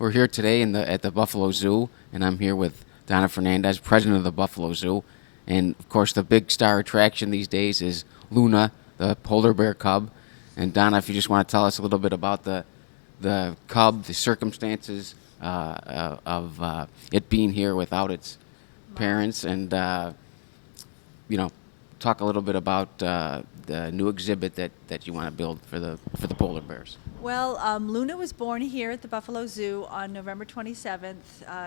We're here today at the Buffalo Zoo, and I'm here with Donna Fernandez, president of the Buffalo Zoo. And of course, the big star attraction these days is Luna, the polar bear cub. And Donna, if you just want to tell us a little bit about the cub, the circumstances of it being here without its parents, and you know, talk a little bit about the new exhibit that you want to build for the polar bears. Well, Luna was born here at the Buffalo Zoo on November 27th,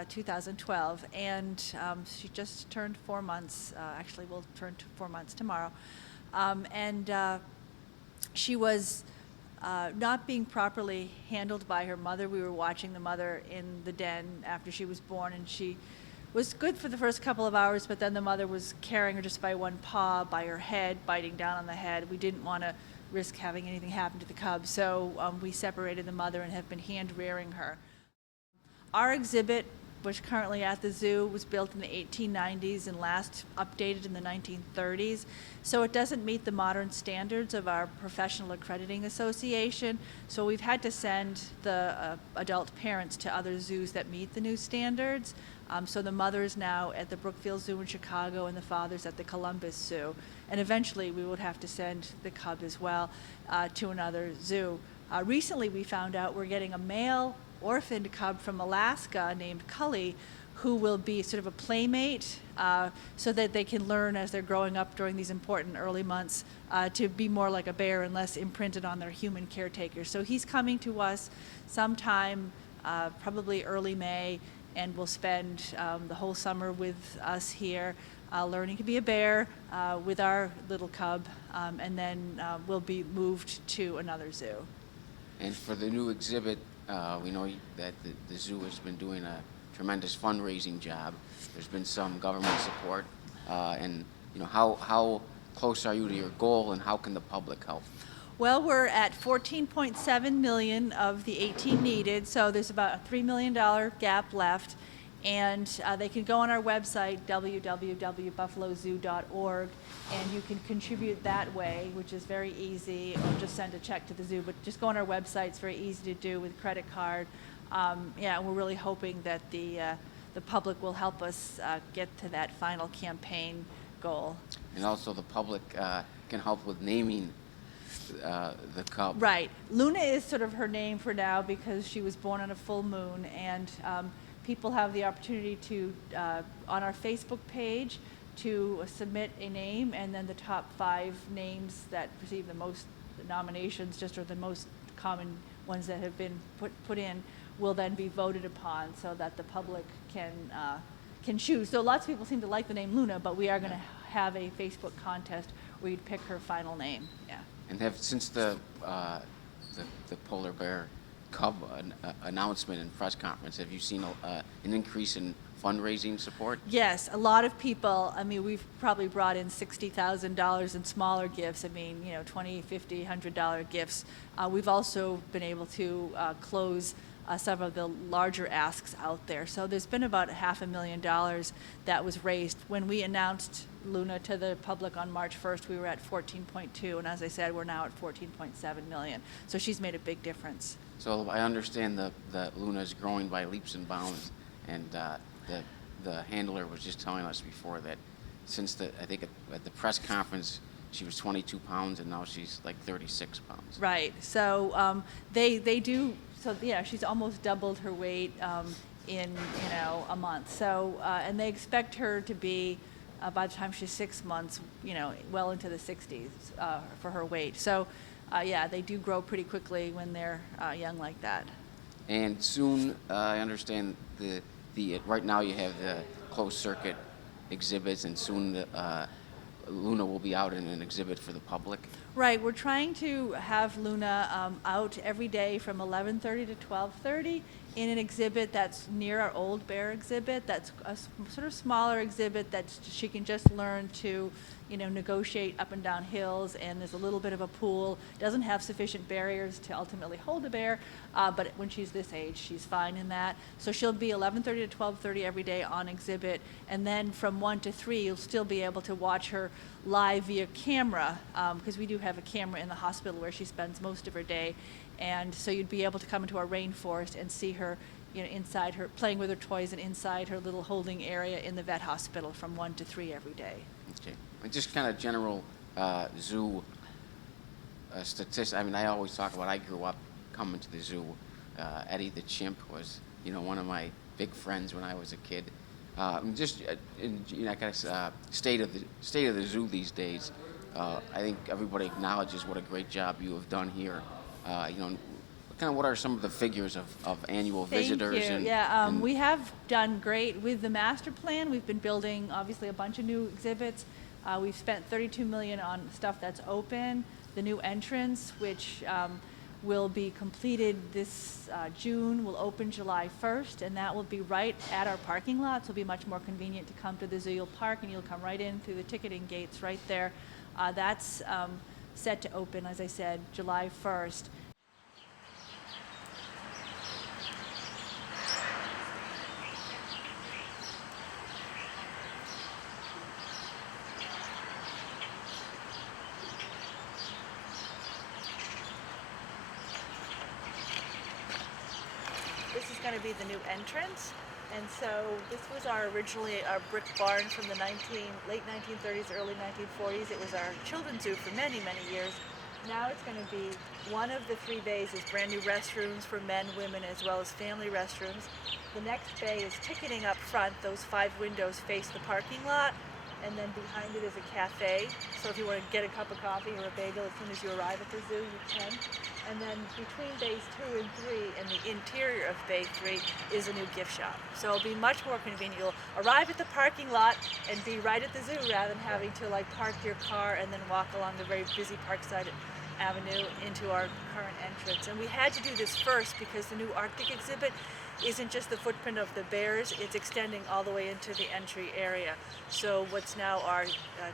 2012, and she just turned 4 months. Actually, will turn 4 months tomorrow. And she was not being properly handled by her mother. We were watching the mother in the den after she was born, and she was good for the first couple of hours, but then the mother was carrying her just by one paw, by her head, biting down on the head. We didn't want to risk having anything happen to the cub, so we separated the mother and have been hand rearing her. Our exhibit, which currently at the zoo, was built in the 1890s and last updated in the 1930s, so it doesn't meet the modern standards of our Professional Accrediting Association, so we've had to send the adult parents to other zoos that meet the new standards. So the mother is now at the Brookfield Zoo in Chicago and the father's at the Columbus Zoo. And eventually we would have to send the cub as well to another zoo. Recently we found out we're getting a male orphaned cub from Alaska named Cully, who will be sort of a playmate so that they can learn as they're growing up during these important early months to be more like a bear and less imprinted on their human caretakers. So he's coming to us sometime probably early May, and will spend the whole summer with us here, learning to be a bear with our little cub, and then we'll be moved to another zoo. And for the new exhibit, we know that the zoo has been doing a tremendous fundraising job. There's been some government support, and how close are you to your goal, and how can the public help? Well, we're at 14.7 million of the 18 needed, so there's about a $3 million gap left. And they can go on our website, www.buffalozoo.org, and you can contribute that way, which is very easy, or just send a check to the zoo. But just go on our website, it's very easy to do with credit card. Yeah, we're really hoping that the public will help us get to that final campaign goal. And also the public can help with naming the cub. Right. Luna is sort of her name for now because she was born on a full moon, and people have the opportunity to, on our Facebook page, to submit a name, and then the top 5 names that receive the most nominations, just are the most common ones that have been put in, will then be voted upon so that the public can choose. So lots of people seem to like the name Luna, but we are going to have a Facebook contest where you'd pick her final name. Yeah. And have since the polar bear cub announcement and press conference, have you seen an increase in fundraising support? Yes, a lot of people. I mean, we've probably brought in $60,000 in smaller gifts. I mean, $20, $50, $100 gifts. We've also been able to close some of the larger asks out there. So there's been about $500,000 that was raised. When we announced Luna to the public on March 1st, we were at 14.2, and as I said, we're now at 14.7 million. So she's made a big difference. So I understand that Luna is growing by leaps and bounds, and the handler was just telling us before that since I think at the press conference she was 22 pounds, and now she's like 36 pounds. Right. So they do. So yeah, she's almost doubled her weight in a month. So and they expect her to be by the time she's 6 months, well into the 60s for her weight. So yeah, they do grow pretty quickly when they're young like that. And soon, I understand the right now you have the closed circuit exhibits, and soon Luna will be out in an exhibit for the public. Right, we're trying to have Luna out every day from 11:30 to 12:30 in an exhibit that's near our old bear exhibit. That's a sort of smaller exhibit that she can just learn to, negotiate up and down hills, and there's a little bit of a pool. Doesn't have sufficient barriers to ultimately hold a bear, but when she's this age, she's fine in that. So she'll be 11:30 to 12:30 every day on exhibit, and then from 1 to 3, you'll still be able to watch her live via camera, because we do have a camera in the hospital where she spends most of her day. And so you'd be able to come into our rainforest and see her inside her, playing with her toys and inside her little holding area in the vet hospital from 1 to 3 every day. Okay. And just kind of general zoo statistics. I mean, I always talk about I grew up coming to the zoo. Eddie the chimp was, one of my big friends when I was a kid. Just I guess state of the zoo these days. I think everybody acknowledges what a great job you have done here. Kind of what are some of the figures of annual visitors? Thank you. And We have done great with the master plan. We've been building obviously a bunch of new exhibits. We've spent $32 million on stuff that's open. The new entrance, which will be completed this June, will open July 1st, and that will be right at our parking lot. So it'll be much more convenient to come to the zoo. You'll park and you'll come right in through the ticketing gates right there. That's set to open, as I said, July 1st. This is going to be the new entrance, and so this was originally our brick barn from the late 1930s, early 1940s. It was our children's zoo for many, many years. Now it's going to be one of the 3 bays is brand new restrooms for men, women, as well as family restrooms. The next bay is ticketing up front. Those 5 windows face the parking lot, and then behind it is a cafe. So if you want to get a cup of coffee or a bagel as soon as you arrive at the zoo, you can. And then between bays 2 and 3 and the interior of bay 3 is a new gift shop. So it'll be much more convenient. You'll arrive at the parking lot and be right at the zoo rather than having to park your car and then walk along the very busy Parkside Avenue into our current entrance. And we had to do this first because the new Arctic exhibit isn't just the footprint of the bears, it's extending all the way into the entry area. So what's now our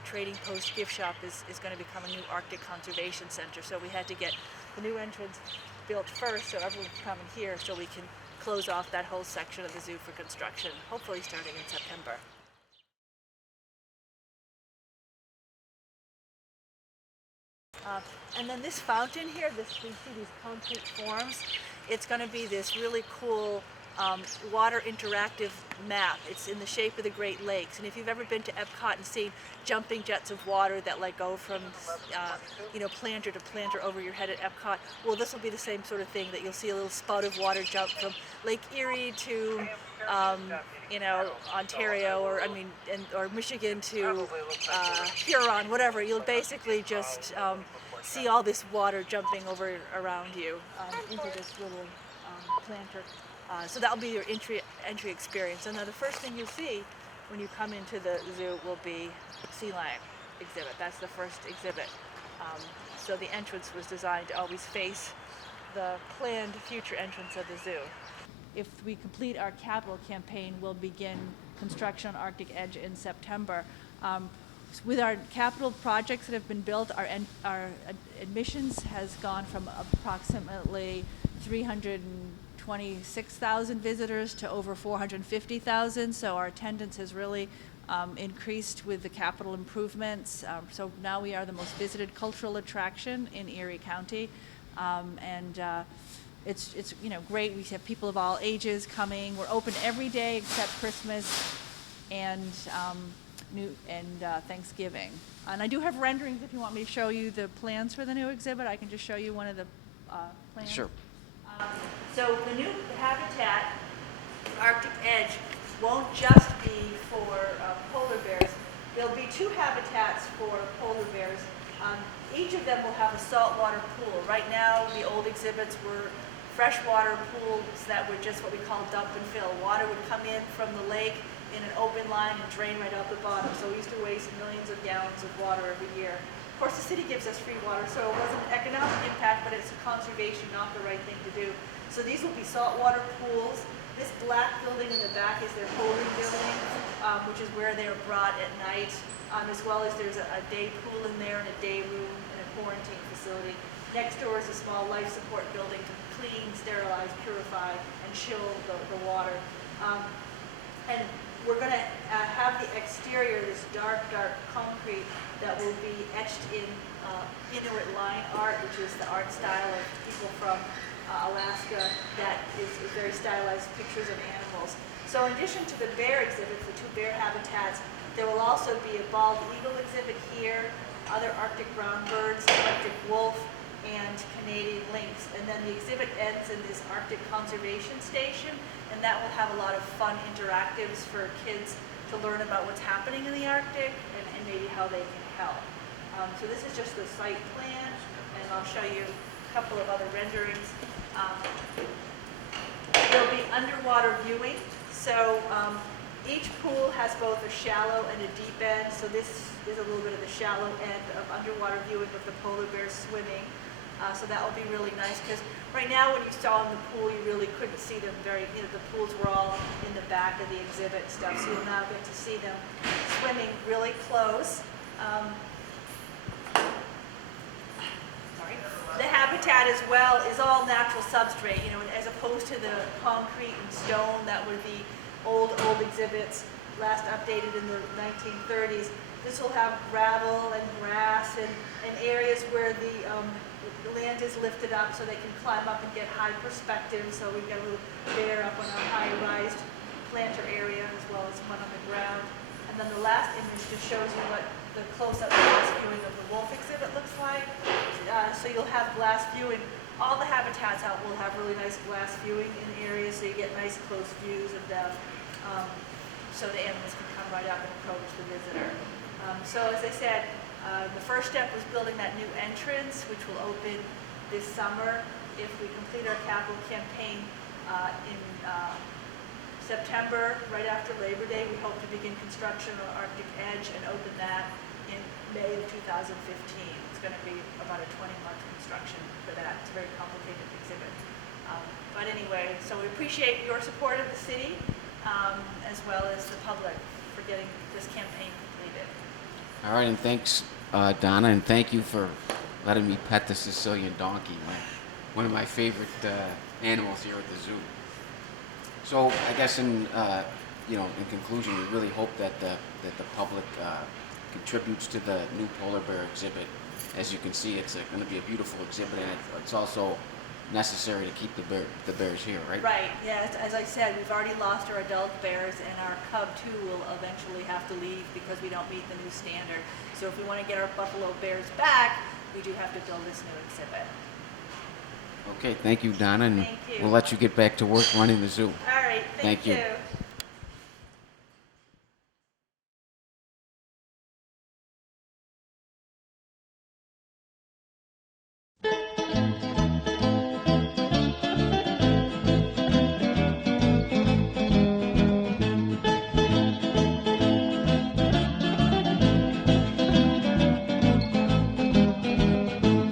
Trading Post gift shop is going to become a new Arctic Conservation Center. So we had to get the new entrance built first so everyone can come in here so we can close off that whole section of the zoo for construction, hopefully starting in September. And then this fountain here, we see these concrete forms. It's going to be this really cool water interactive map. It's in the shape of the Great Lakes, and if you've ever been to Epcot and seen jumping jets of water that go from planter to planter over your head at Epcot, well, this will be the same sort of thing, that you'll see a little spout of water jump from Lake Erie to Ontario or Michigan to Huron, whatever. You'll basically just see all this water jumping over around you into this little planter. So that'll be your entry experience. And then the first thing you'll see when you come into the zoo will be sea lion exhibit. That's the first exhibit. So the entrance was designed to always face the planned future entrance of the zoo. If we complete our capital campaign, we'll begin construction on Arctic Edge in September. With our capital projects that have been built, our admissions has gone from approximately 326,000 visitors to over 450,000. So our attendance has really increased with the capital improvements. So now we are the most visited cultural attraction in Erie County, it's great. We have people of all ages coming. We're open every day except Christmas and Thanksgiving. And I do have renderings if you want me to show you the plans for the new exhibit. I can just show you one of the plans. Sure. So the new habitat, Arctic Edge, won't just be for polar bears. There'll be 2 habitats for polar bears. Each of them will have a saltwater pool. Right now, the old exhibits were freshwater pools that were just what we call dump and fill. Water would come in from the lake in an open line and drain right out the bottom. So we used to waste millions of gallons of water every year. Of course, the city gives us free water, so it wasn't an economic impact, but it's conservation, not the right thing to do. So these will be saltwater pools. This black building in the back is their holding building, which is where they're brought at night, as well as there's a day pool in there and a day room and a quarantine facility. Next door is a small life support building to clean, sterilize, purify, and chill the water. And we're going to have the exterior, this dark concrete that will be etched in Inuit line art, which is the art style of people from Alaska, that is very stylized pictures of animals. So in addition to the bear exhibits, the 2 bear habitats, there will also be a bald eagle exhibit here, other Arctic brown birds, Arctic wolf, and Canadian lynx. And then the exhibit ends in this Arctic conservation station, and that will have a lot of fun interactives for kids to learn about what's happening in the Arctic and maybe how they can help. So this is just the site plan, and I'll show you a couple of other renderings. There'll be underwater viewing. So each pool has both a shallow and a deep end. So this is a little bit of the shallow end of underwater viewing with the polar bears swimming. So that will be really nice, because right now when you saw in the pool, you really couldn't see them the pools were all in the back of the exhibit stuff. So you'll now get to see them swimming really close. The habitat as well is all natural substrate, as opposed to the concrete and stone that were the old exhibits last updated in the 1930s. This will have gravel and grass and areas where the land is lifted up so they can climb up and get high perspective. So we've got a little bear up on a high-rised planter area as well as one on the ground. And then the last image just shows you what the close-up glass viewing of the wolf exhibit looks like. So you'll have glass viewing. All the habitats out will have really nice glass viewing in areas so you get nice close views of them, so the animals can come right up and approach the visitor. So as I said, the first step was building that new entrance, which will open this summer. If we complete our capital campaign in September, right after Labor Day, we hope to begin construction on Arctic Edge and open that in May of 2015. It's going to be about a 20-month construction for that. It's a very complicated exhibit. But anyway, so we appreciate your support of the city as well as the public for getting this campaign completed. All right, and thanks, Donna, and thank you for letting me pet the Sicilian donkey, one of my favorite animals here at the zoo. So I guess in conclusion, we really hope that the public contributes to the new polar bear exhibit. As you can see, it's going to be a beautiful exhibit, and it's also necessary to keep the bears here, right? Right. Yeah. As I said, we've already lost our adult bears, and our cub too will eventually have to leave because we don't meet the new standard. So if we want to get our buffalo bears back, we do have to build this new exhibit. Okay. Thank you, Donna, and Thank you. we'll let you get back to work running the zoo. All right. Thank you.